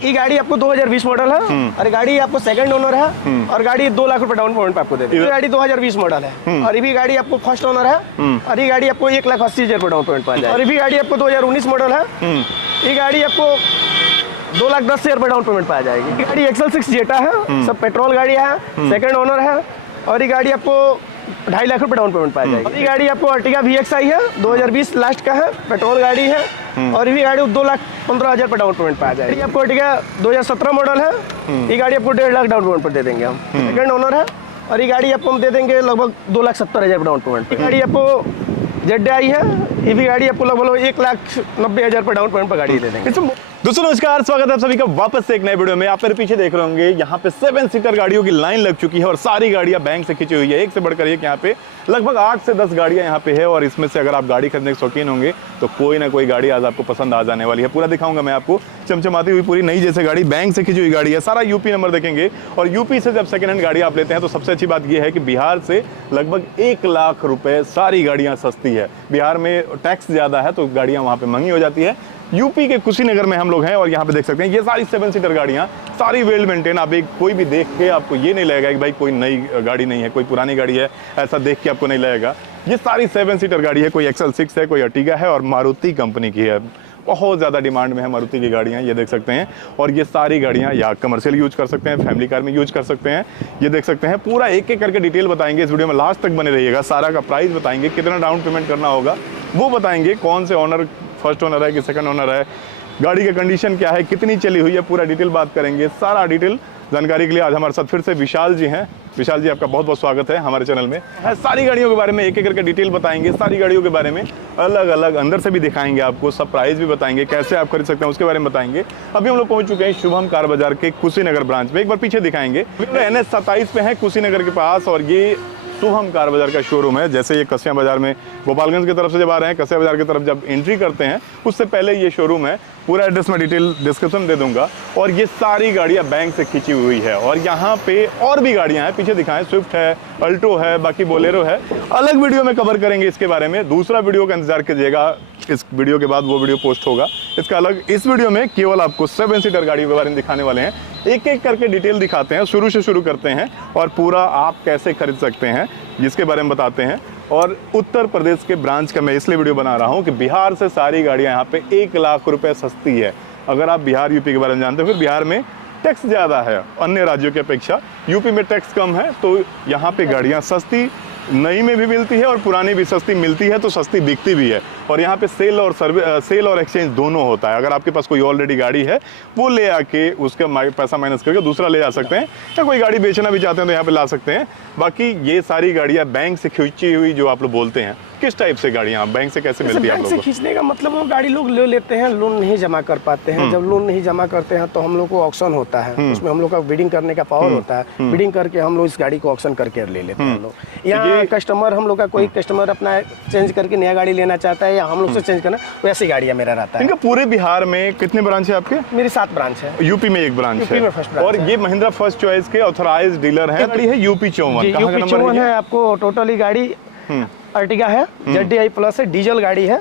ये गाड़ी आपको 2020 मॉडल है और गाड़ी आपको सेकंड ओनर है और गाड़ी 2 लाख रुपए डाउन पेमेंट पे आपको दे देंगे। ये गाड़ी 2020 मॉडल है और ये भी गाड़ी आपको फर्स्ट ओनर है और ये गाड़ी आपको 1,80,000 रुपए डाउन पेमेंट पे आ जाएगा। और ये भी गाड़ी आपको 2019 मॉडल है, ये गाड़ी आपको 2,10,000 रुपए डाउन पेमेंट पे आ जाएगी। ये गाड़ी एक्सल 6 जेटा है, सब पेट्रोल गाड़ी है, सेकंड ओनर है और ये गाड़ी आपको 2.5 लाख रुपए डाउन पेमेंट पे आ जाएगी। ये गाड़ी आपको अर्टिगा VXi है, 2020 लास्ट का है, पेट्रोल गाड़ी है और ये गाड़ी 2,15,000 रुपए डाउन पेमेंट पे आ जाएगी। आपको अर्टिगा 2017 मॉडल है, ये गाड़ी आपको 1.5 लाख डाउन पेमेंट पर दे देंगे हम, सेकंड ओनर है और ये गाड़ी आपको हम दे देंगे लगभग 2,70,000 डाउन पेमेंट। ये गाड़ी आपको ZDI है, ये भी गाड़ी आपको लगभग 1,90,000 रुपए डाउन पेमेंट पर गाड़ी दे देंगे। दोस्तों नमस्कार, स्वागत है आप सभी का वापस से एक नए वीडियो में। आप मेरे पीछे देख रहे होंगे यहाँ पे 7 सीटर गाड़ियों की लाइन लग चुकी है और सारी गाड़ियां बैंक से खींची हुई है, एक से बढ़कर एक। यहाँ पे लगभग 8 से 10 गाड़ियां यहाँ पे है और इसमें से अगर आप गाड़ी खरीदने के शौकीन होंगे तो कोई ना कोई गाड़ी आज आपको पसंद आ जाने वाली है। पूरा दिखाऊंगा मैं आपको, चमचमाती हुई पूरी नई जैसे गाड़ी, बैंक से खींची हुई गाड़ी है, सारा यूपी नंबर देखेंगे। और यूपी से जब सेकंड हैंड गाड़ी आप लेते हैं तो सबसे अच्छी बात यह है कि बिहार से लगभग 1 लाख रुपए सारी गाड़ियां सस्ती है। बिहार में टैक्स ज्यादा है तो गाड़ियां वहां पे महंगी हो जाती है। यूपी के कुशीनगर में हम लोग हैं और यहाँ पे देख सकते हैं ये सारी 7 सीटर गाड़ियाँ, सारी वेल मेंटेन। आप एक कोई भी देख के आपको ये नहीं लगेगा कि भाई कोई नई गाड़ी नहीं है, कोई पुरानी गाड़ी है, ऐसा देख के आपको नहीं लगेगा। ये सारी 7 सीटर गाड़ी है, कोई एक्सल 6 है, कोई अर्टिगा है और मारुति कंपनी की है। बहुत ज़्यादा डिमांड में है मारुति की गाड़ियाँ, ये देख सकते हैं। और ये सारी गाड़ियाँ या कमर्शियल यूज कर सकते हैं, फैमिली कार में यूज कर सकते हैं। ये देख सकते हैं, पूरा एक एक करके डिटेल बताएंगे इस वीडियो में, लास्ट तक बने रहिएगा। सारा का प्राइस बताएंगे, कितना डाउन पेमेंट करना होगा वो बताएंगे, कौन से ओनर, फर्स्ट ओनर है कि सेकंड ओनर है, गाड़ी का कंडीशन क्या है, कितनी चली हुई है, पूरा डिटेल बात करेंगे। सारा डिटेल जानकारी के लिए आज हमारे साथ फिर से विशाल जी हैं। विशाल जी, आपका बहुत बहुत स्वागत है हमारे चैनल में। सारी गाड़ियों के बारे में एक एक करके डिटेल बताएंगे, सारी गाड़ियों के बारे में अलग अलग अंदर से भी दिखाएंगे आपको, सब प्राइस भी बताएंगे, कैसे आप खरीद सकते हैं उसके बारे में बताएंगे। अभी हम लोग पहुंच चुके हैं शुभम कार बाजार के कुशीनगर ब्रांच में। एक बार पीछे दिखाएंगे, NH 27 पे है कुशीनगर के पास और ये शुभम कार बाजार का शोरूम है। जैसे ये कसिया बाजार में गोपालगंज की तरफ से जब आ रहे हैं, कसिया बाजार की तरफ जब एंट्री करते हैं उससे पहले ये शोरूम है। पूरा एड्रेस में डिटेल डिस्क्रिप्शन दे दूंगा। और ये सारी गाड़ियां बैंक से खींची हुई है और यहाँ पे और भी गाड़ियां हैं, पीछे दिखाएं, स्विफ्ट है, अल्टो है, बाकी बोलेरो है। अलग वीडियो में कवर करेंगे इसके बारे में, दूसरा वीडियो का इंतजार कीजिएगा। इस वीडियो के बाद वो वीडियो पोस्ट होगा इसका अलग। इस वीडियो में केवल आपको 7 सीटर गाड़ियों के बारे में दिखाने वाले हैं, एक एक करके डिटेल दिखाते हैं, शुरू से शुरू करते हैं और पूरा आप कैसे खरीद सकते हैं जिसके बारे में बताते हैं। और उत्तर प्रदेश के ब्रांच का मैं इसलिए वीडियो बना रहा हूं कि बिहार से सारी गाड़ियां यहाँ पे 1 लाख रुपए सस्ती है। अगर आप बिहार यूपी के बारे में जानते हो, फिर बिहार में टैक्स ज़्यादा है अन्य राज्यों की अपेक्षा, यूपी में टैक्स कम है, तो यहाँ पे गाड़ियाँ सस्ती नई में भी मिलती है और पुरानी भी सस्ती मिलती है, तो सस्ती बिकती भी है। और यहाँ पे सेल और एक्सचेंज दोनों होता है। अगर आपके पास कोई ऑलरेडी गाड़ी है वो ले आके उसका पैसा माइनस करके दूसरा ले जा सकते हैं, या कोई गाड़ी बेचना भी चाहते हैं तो यहाँ पे ला सकते हैं। बाकी ये सारी गाड़ियाँ बैंक से खींची हुई जो आप लोग बोलते हैं, किस टाइप से गाड़ियाँ बैंक से कैसे मिलती है आप लोगों को? बैंक से खींचने का मतलब वो गाड़ी लोग ले लेते हैं, लोन नहीं जमा कर पाते हैं। जब लोन नहीं जमा करते हैं तो हम लोग को ऑक्शन होता है, उसमें हम लोग का बिडिंग करने का पावर होता है। बिडिंग करके हम लोग इस गाड़ी को ऑक्शन करके ले लेते हैं। हम लोग यहाँ कस्टमर, हम लोग का कोई कस्टमर अपना चेंज करके नया गाड़ी लेना चाहता है या हम लोग से चेंज करना, वैसी गाड़ियाँ मेरा रहता है। इनका पूरे बिहार में कितने ब्रांच है आपके? मेरी 7 ब्रांच है। यूपी में 1 ब्रांच है और ये महिंद्रा फर्स्ट चॉइस के ऑथराइज्ड डीलर है। गाड़ी है यूपी 54 है। आपको टोटली गाड़ी अर्टिगा है, ZDI प्लस है, डीजल गाड़ी है।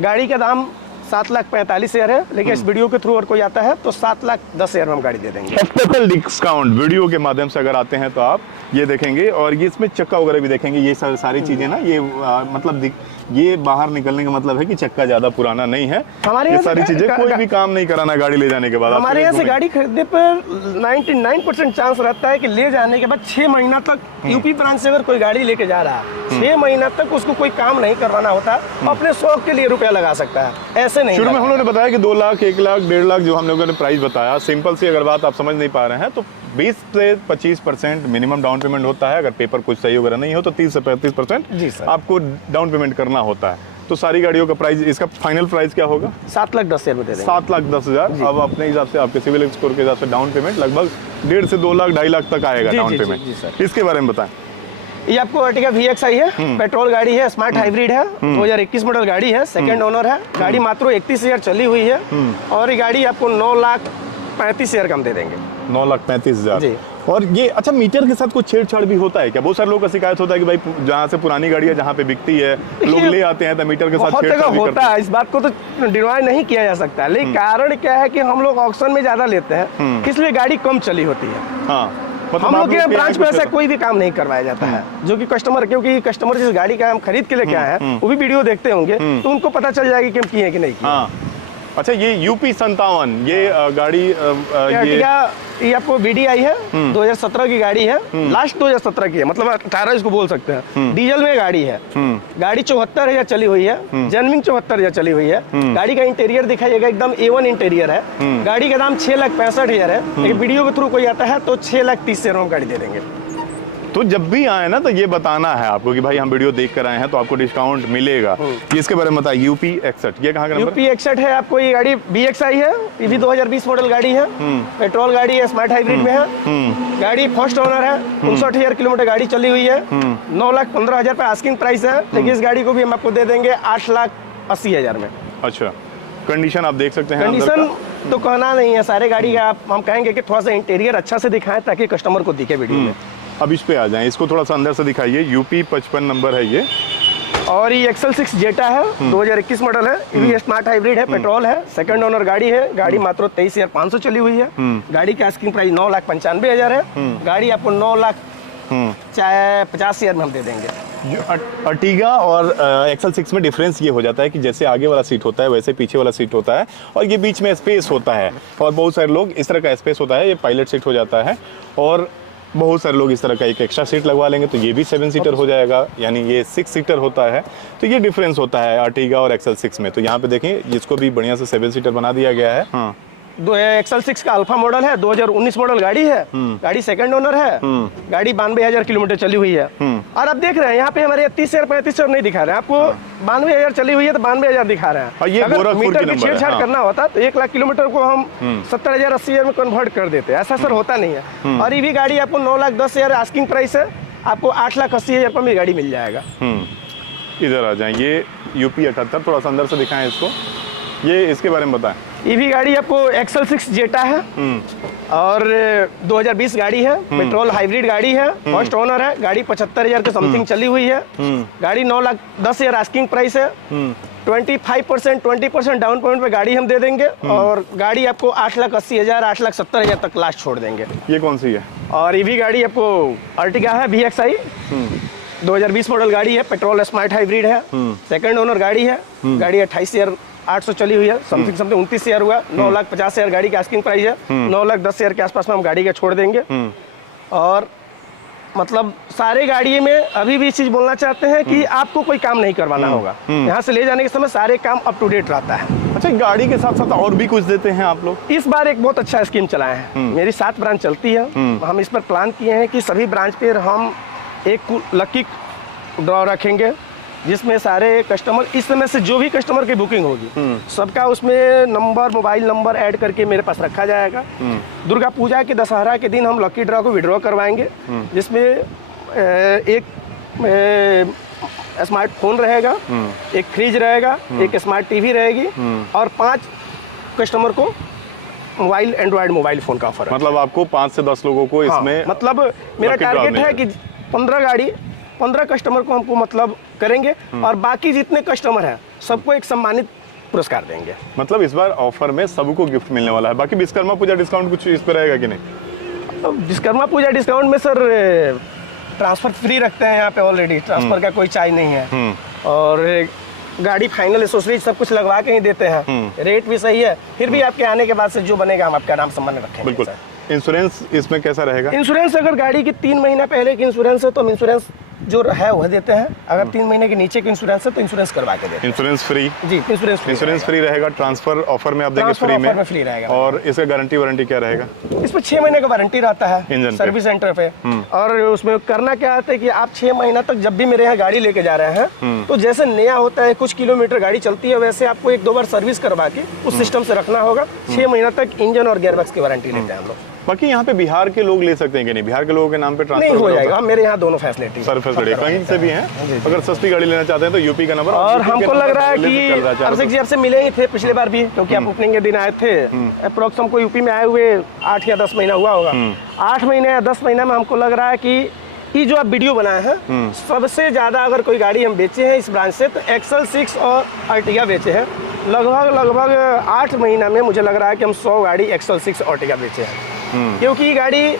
गाड़ी का दाम 7,45,000 है, लेकिन इस वीडियो के थ्रू और कोई आता है तो 7,10,000 में हम गाड़ी दे देंगे। स्पेशल डिस्काउंट वीडियो के माध्यम से अगर आते हैं तो आप ये देखेंगे। और ये इसमें चक्का वगैरह भी देखेंगे, ये सारी चीजें ना, ये मतलब ये बाहर निकलने का मतलब है कि चक्का ज्यादा पुराना नहीं है। हमारे ये सारी चीजें कोई भी काम नहीं कराना गाड़ी ले जाने के बाद। हमारे यहाँ से गाड़ी खरीदने पर 99% चांस रहता है कि ले जाने के बाद 6 महीना तक यूपी ब्रांच से अगर कोई गाड़ी लेके जा रहा है, 6 महीना तक उसको कोई काम नहीं करवाना होता, अपने शौक के लिए रुपया लगा सकता है। ऐसे नहीं, शुरू में हम लोगों ने बताया कि 2 लाख, 1 लाख, 1.5 लाख जो हम लोगों ने प्राइस बताया, सिंपल सी अगर बात आप समझ नहीं पा रहे हैं तो 20 से 25% मिनिमम डाउन पेमेंट होता है। अगर पेपर कुछ सही वगैरह नहीं हो तो 30 से 35% आपको डाउन पेमेंट करना होता है। तो सारी गाड़ियों का प्राइस, इसका फाइनल प्राइस क्या होगा? 7,10,000 दे देंगे। 7,10,000। अब अपने हिसाब से आपके सिविल स्कोर के हिसाब से डाउन पेमेंट लगभग 1.5 से 2 लाख, 2.5 लाख तक आएगा डाउन पेमेंट। इसके बारे में बताएं। ये आपको अर्टिगा VXi है, पेट्रोल गाड़ी है, स्मार्ट हाइब्रिड है, 2021 मॉडल गाड़ी है, सेकंड ओनर है। गाड़ी मात्र 31,000 चली हुई है और ये गाड़ी आपको 9,35,000 का हम दे देंगे। 9,35,000 जी। और ये अच्छा, मीटर के साथ कुछ छेड़छाड़ भी होता है क्या? बहुत सारे लोग का शिकायत होता है कि भाई जहाँ से पुरानी गाड़ी है जहाँ पे बिकती है लोग ले आते हैं तो मीटर के साथ बहुत छेड़छाड़ जगह भी होता करते हैं। है, इस बात को तो डिनाई नहीं किया जा सकता, लेकिन कारण क्या है कि हम लोग ऑक्शन में ज्यादा लेते हैं, इसलिए गाड़ी कम चली होती है। हाँ, मतलब हम आप लोग के यहाँ ब्रांच कुछ में ऐसा कोई भी काम नहीं करवाया जाता है, जो कि कस्टमर, क्योंकि कस्टमर जिस गाड़ी का हम खरीद के लेके आए हैं वो भी वीडियो देखते होंगे, तो उनको पता चल जाएगी कि हम किए कि नहीं किए। हाँ। अच्छा, ये यूपी 57 ये गाड़ी ये आपको VDI है, 2017 की गाड़ी है, लास्ट 2017 की है, मतलब 18 इसको बोल सकते हैं। डीजल में गाड़ी है, गाड़ी 74,000 चली हुई है, जेन्युइन 74,000 चली हुई है। गाड़ी का इंटीरियर दिखाइएगा, एकदम A1 इंटीरियर है। गाड़ी का दाम 6,65,000 है, लेकिन वीडियो के थ्रू कोई आता है तो 6,30,000 में गाड़ी दे देंगे। तो जब भी आए ना तो ये बताना है आपको कि भाई हम वीडियो देख कर आए हैं तो आपको डिस्काउंट मिलेगा। ये इसके बारे में बताइए। यूपी 61 ये कहाँ का नंबर? यूपी 61 है आपको, ये गाड़ी BXI है, ये भी 2020 मॉडल गाड़ी है, पेट्रोल गाड़ी है, स्मार्ट हाइब्रिड में है। गाड़ी फर्स्ट ओनर है, 59,000 किलोमीटर गाड़ी चली हुई है। 9,15,000 पे आस्किंग प्राइस है, लेकिन इस गाड़ी को भी हम आपको दे देंगे 8,80,000 में। अच्छा, कंडीशन आप देख सकते हैं। कंडीशन तो कहना नहीं है, सारे गाड़ी का हम कहेंगे कि थोड़ा सा इंटीरियर अच्छा से दिखाएं ताकि कस्टमर को दिखे वीडियो में। अब इस पे आ जाएं, इसको थोड़ा सा अंदर से दिखाइए। यूपी 55 नंबर है ये, और ये XL6 जेटा है, 2021 मॉडल है, ये भी स्मार्ट हाइब्रिड है, पेट्रोल है, सेकंड ओनर गाड़ी है। गाड़ी मात्र 23,500 चली हुई है। गाड़ी की आस्किंग प्राइस 9,95,000 है। गाड़ी आपको 9,50,000 में हम दे देंगे। अर्टिगा और XL6 में डिफरेंस ये हो जाता है कि जैसे आगे वाला सीट होता है वैसे पीछे वाला सीट होता है, और ये बीच में स्पेस होता है, और बहुत सारे लोग इस तरह का स्पेस होता है, ये पायलट सीट हो जाता है, और बहुत सारे लोग इस तरह का एक एक्स्ट्रा सीट लगवा लेंगे तो ये भी 7 सीटर हो जाएगा, यानी ये 6 सीटर होता है। तो ये डिफरेंस होता है अर्टिगा और XL6 में। तो यहाँ पे देखें, इसको भी बढ़िया से 7 सीटर बना दिया गया है। हाँ, XL6 का अल्फा मॉडल है, 2019 मॉडल गाड़ी है। गाड़ी सेकंड ओनर है। गाड़ी 92,000 किलोमीटर चली हुई है। और आप देख रहे हैं यहाँ पे हमारे 30,000-35,000 नहीं दिखा रहे हैं आपको, 92,000 चली हुई है तो 92,000 दिखा रहे हैं। और ये अगर मीटर की नंबर छेड़छाड़ है। करना होता तो 1 लाख किलोमीटर को हम 70,000-80,000 में कन्वर्ट कर देते। ऐसा सर होता नहीं है। और ये भी गाड़ी आपको 9,10,000 आस्किंग प्राइस है, आपको 8,80,000 पर गाड़ी मिल जाएगा। इधर आ जाए, ये यूपी 78, थोड़ा सा अंदर से दिखाएं इसको, ये इसके बारे में बताएं। ये भी गाड़ी आपको XL6 जेटा है, और 2020 गाड़ी है, पेट्रोल हाइब्रिड गाड़ी है, फर्स्ट ओनर है। गाड़ी 75,000 के समथिंग चली हुई है। गाड़ी 9,10,000 आस्किंग प्राइस है। 25% 20% डाउन पेमेंट पे गाड़ी हम दे देंगे, और गाड़ी आपको 8,80,000 8,70,000 तक लास्ट छोड़ देंगे। ये कौन सी है? और ये भी गाड़ी आपको अर्टिगा है, VXI 2020 मॉडल गाड़ी है, पेट्रोल स्मार्ट हाइब्रिड है, सेकंड ओनर गाड़ी है। गाड़ी 28,800 चली हुई है, समथिंग 29,000 हुआ। 9,50,000 गाड़ी की आस्किंग प्राइस है। 9,10,000 के आसपास में हम गाड़ी का छोड़ देंगे। और मतलब सारे गाड़ी में अभी भी चीज बोलना चाहते हैं कि आपको कोई काम नहीं करवाना होगा, यहाँ से ले जाने के समय सारे काम अप टू डेट रहता है। अच्छा, गाड़ी के साथ साथ और भी कुछ देते हैं आप लोग? इस बार एक बहुत अच्छा स्कीम चलाए हैं। मेरी 7 ब्रांच चलती है, हम इस पर प्लान किए हैं कि सभी ब्रांच पे हम एक लकी ड्रॉ रखेंगे, जिसमें सारे कस्टमर, इस समय से जो भी कस्टमर की बुकिंग होगी सबका उसमें नंबर, मोबाइल नंबर ऐड करके मेरे पास रखा जाएगा। दुर्गा पूजा के, दशहरा के दिन हम लकी ड्रॉ को विड्रॉ करवाएंगे, जिसमें एक स्मार्टफोन रहेगा, एक फ्रिज रहेगा, एक स्मार्ट टीवी रहेगी, और 5 कस्टमर को मोबाइल, एंड्रॉयड मोबाइल फोन का ऑफर है। मतलब आपको 5 से 10 लोगों को इसमें, मतलब मेरा टारगेट है कि 15 कस्टमर को हमको मतलब करेंगे, और बाकी जितने कस्टमर हैं सबको एक सम्मानित पुरस्कार देंगे। मतलब इस बार ऑफर में सबको गिफ्ट मिलने वाला है। बाकी विश्वकर्मा पूजा डिस्काउंट कुछ इस पर रहेगा कि नहीं? तो विश्वकर्मा पूजा डिस्काउंट में सर ट्रांसफर फ्री रखते हैं यहाँ पे, ऑलरेडी ट्रांसफर का कोई चार्ज नहीं है, और गाड़ी फाइनल एसोसरीज सब कुछ लगवा के ही देते हैं। रेट भी सही है, फिर भी आपके आने के बाद से जो बनेगा हम आपका नाम सम्मान रखेंगे। बिल्कुल। इंश्योरेंस इसमें कैसा रहेगा? इंश्योरेंस अगर गाड़ी की 3 महीना पहले की इंश्योरेंस है तो हम इंश्योरेंस जो है वह देते हैं। अगर 3 महीने के नीचे की इंश्योरेंस है तो इंश्योरेंस करवा के देते हैं। Insurance free? जी, इंश्योरेंस फ्री रहेगा। ट्रांसफर ऑफर में आप देंगे फ्री में फ्री रहेगा। और इसका गारंटी वारंटी क्या रहेगा? इस पर 6 महीने का वारंटी रहता है इंजन सर्विस सेंटर पे। और उसमें करना क्या होता है कि आप 6 महीना तक जब भी मेरे यहाँ गाड़ी लेके जा रहे हैं तो जैसे नया होता है, कुछ किलोमीटर गाड़ी चलती है, वैसे आपको 1-2 बार सर्विस करवा के उस सिस्टम से रखना होगा। 6 महीना तक इंजन और गियरबॉक्स की वारंटी लेते हैं हम लोग। बाकी यहाँ पे बिहार के लोग ले सकते हैं कि नहीं, बिहार के लोगों के नाम पे नहीं ट्रांसफर हो जाएगा, मेरे यहाँ दोनों फैसिलिटी सर फैसिलिटी कहीं से भी हैं। अगर सस्ती गाड़ी लेना चाहते हैं तो यूपी का नंबर और हमको लग रहा है कि अभिषेक जी आपसे मिले ही थे पिछले बार भी, क्योंकि आप ओपनिंग के दिन आए थे। अप्रोक्स हमको यूपी में आए हुए 8 या 10 महीना हुआ होगा। 8 महीने या 10 महीने में हमको लग रहा है कि ये जो आप वीडियो बनाए हैं, सबसे ज़्यादा अगर कोई गाड़ी हम बेचे हैं इस ब्रांच से तो एक्सल 6 और अर्टिगा बेचे हैं। लगभग 8 महीना में मुझे लग रहा है कि हम 100 गाड़ी एक्सल 6 अर्टिगा बेचे हैं, क्योंकि ये गाड़ी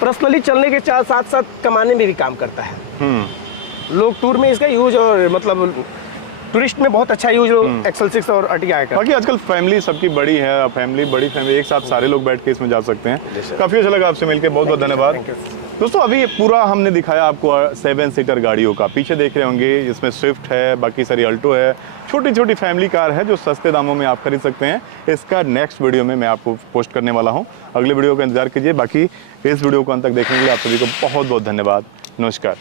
पर्सनली चलने के साथ साथ कमाने में भी काम करता है। लोग टूर में इसका यूज और मतलब टूरिस्ट में बहुत अच्छा यूज एक्सल 6 और अर्टिगा का। बाकी आजकल फैमिली सबकी बड़ी है, बड़ी फैमिली एक साथ सारे लोग बैठ के इसमें जा सकते हैं। काफी अच्छा लगा आपसे मिलकर, बहुत बहुत धन्यवाद। दोस्तों अभी पूरा हमने दिखाया आपको 7 सीटर गाड़ियों का। पीछे देख रहे होंगे इसमें स्विफ्ट है, बाकी सारी अल्टो है, छोटी छोटी फैमिली कार है जो सस्ते दामों में आप खरीद सकते हैं। इसका नेक्स्ट वीडियो में मैं आपको पोस्ट करने वाला हूं, अगले वीडियो का इंतजार कीजिए। बाकी इस वीडियो को अंत तक देखने के लिए आप सभी को बहुत बहुत धन्यवाद। नमस्कार।